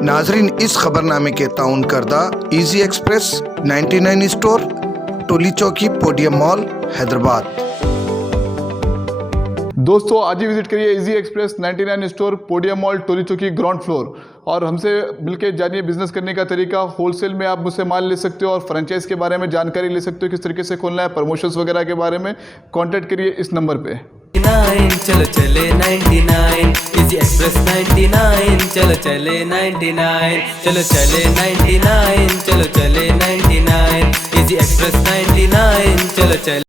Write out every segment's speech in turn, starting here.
नाजरीन, इस खबरनामे के ताउन करदा इजी एक्सप्रेस 99 स्टोर, टोली चौकी, पोडियम मॉल, हैदराबाद। दोस्तों, आज ही विजिट करिए easy express 99 store, podium mall, Toli Chowki, ground floor, और हमसे मिलकर जानिए बिजनेस करने का तरीका। होलसेल में आप मुझसे माल ले सकते हो और फ्रेंचाइज के बारे में जानकारी ले सकते हो, किस तरीके से खोलना है, प्रमोशंस वगैरह के बारे में। कांटेक्ट करिए इस नंबर पे। चलो चले 99 इजी एक्सप्रेस 99, चलो चले 99, चलो चले 99, चलो चले 99 इजी एक्सप्रेस 99, चलो चले।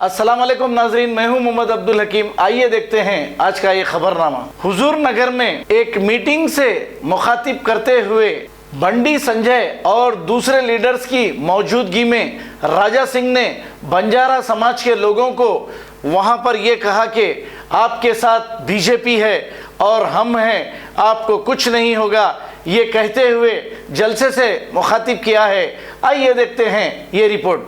अस्सलाम वालेकुम नाजरीन, मैं हूं मोहम्मद अब्दुल हकीम। आइए देखते हैं आज का ये खबरनामा। हुजूर नगर में एक मीटिंग से मुखातिब करते हुए बंडी संजय और दूसरे लीडर्स की मौजूदगी में राजा सिंह ने बंजारा समाज के लोगों को वहां पर ये कहा कि आपके साथ बीजेपी है और हम हैं, आपको कुछ नहीं होगा, ये कहते हुए जलसे से मुखातिब किया है। आइए देखते हैं ये रिपोर्ट।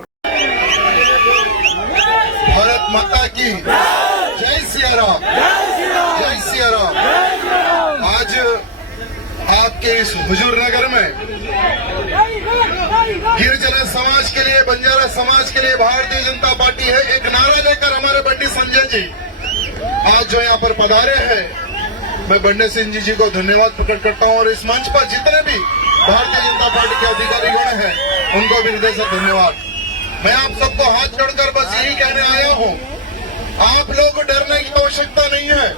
भारत माता की जय सिया राम, जय सिया राम। आज आपके इस हुजूर नगर में गिरजन समाज के लिए, बंजारा समाज के लिए भारतीय जनता पार्टी है एक नारा लेकर हमारे बंडी संजय जी आज जो यहाँ पर पधारे हैं। मैं बंडी सिंह जी को धन्यवाद प्रकट करता हूँ और इस मंच पर जितने भी भारतीय जनता पार्टी के अधिकारी गण हैं उनको भी हृदय से धन्यवाद। मैं आप सबको हाथ जोड़कर बस यही कहने आया हूँ, आप लोग डरने की आवश्यकता नहीं है,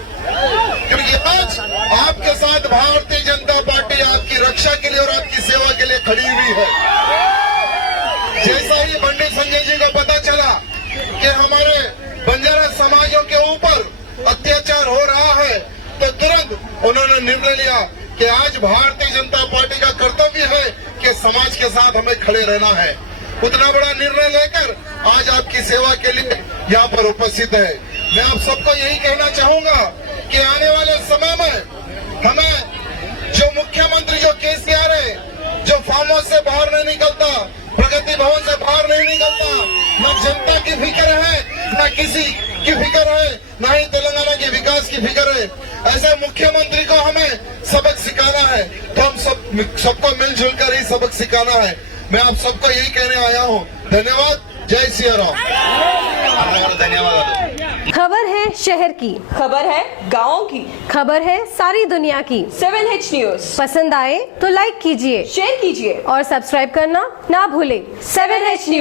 क्योंकि आज आपके साथ भारतीय जनता पार्टी आपकी रक्षा के लिए और आपकी सेवा के लिए खड़ी हुई है। जैसा ही बंडी संजय जी को पता चला कि हमारे बंजारा समाजों के ऊपर अत्याचार हो रहा है, तो तुरंत उन्होंने निर्णय लिया कि आज भारतीय जनता पार्टी का कर्तव्य है कि समाज के साथ हमें खड़े रहना है। उतना बड़ा निर्णय लेकर आज आपकी सेवा के लिए यहाँ पर उपस्थित है। मैं आप सबको यही कहना चाहूंगा कि आने वाले समय में हमें जो मुख्यमंत्री जो केसीआर है, जो फार्म हाउस से बाहर नहीं निकलता, प्रगति भवन से बाहर नहीं निकलता, न जनता की फिक्र है, न किसी की फिक्र है, न ही तेलंगाना के विकास की फिक्र है, ऐसे मुख्यमंत्री को हमें सबक सिखाना है। तो हम सबको मिलजुल कर ही सबक सिखाना है। मैं आप सबको यही कहने आया हूँ। धन्यवाद, जय सिया राम। धन्यवाद। खबर है शहर की, खबर है गाँव की, खबर है सारी दुनिया की। 7H न्यूज पसंद आए तो लाइक कीजिए, शेयर कीजिए और सब्सक्राइब करना ना भूलें। 7H news.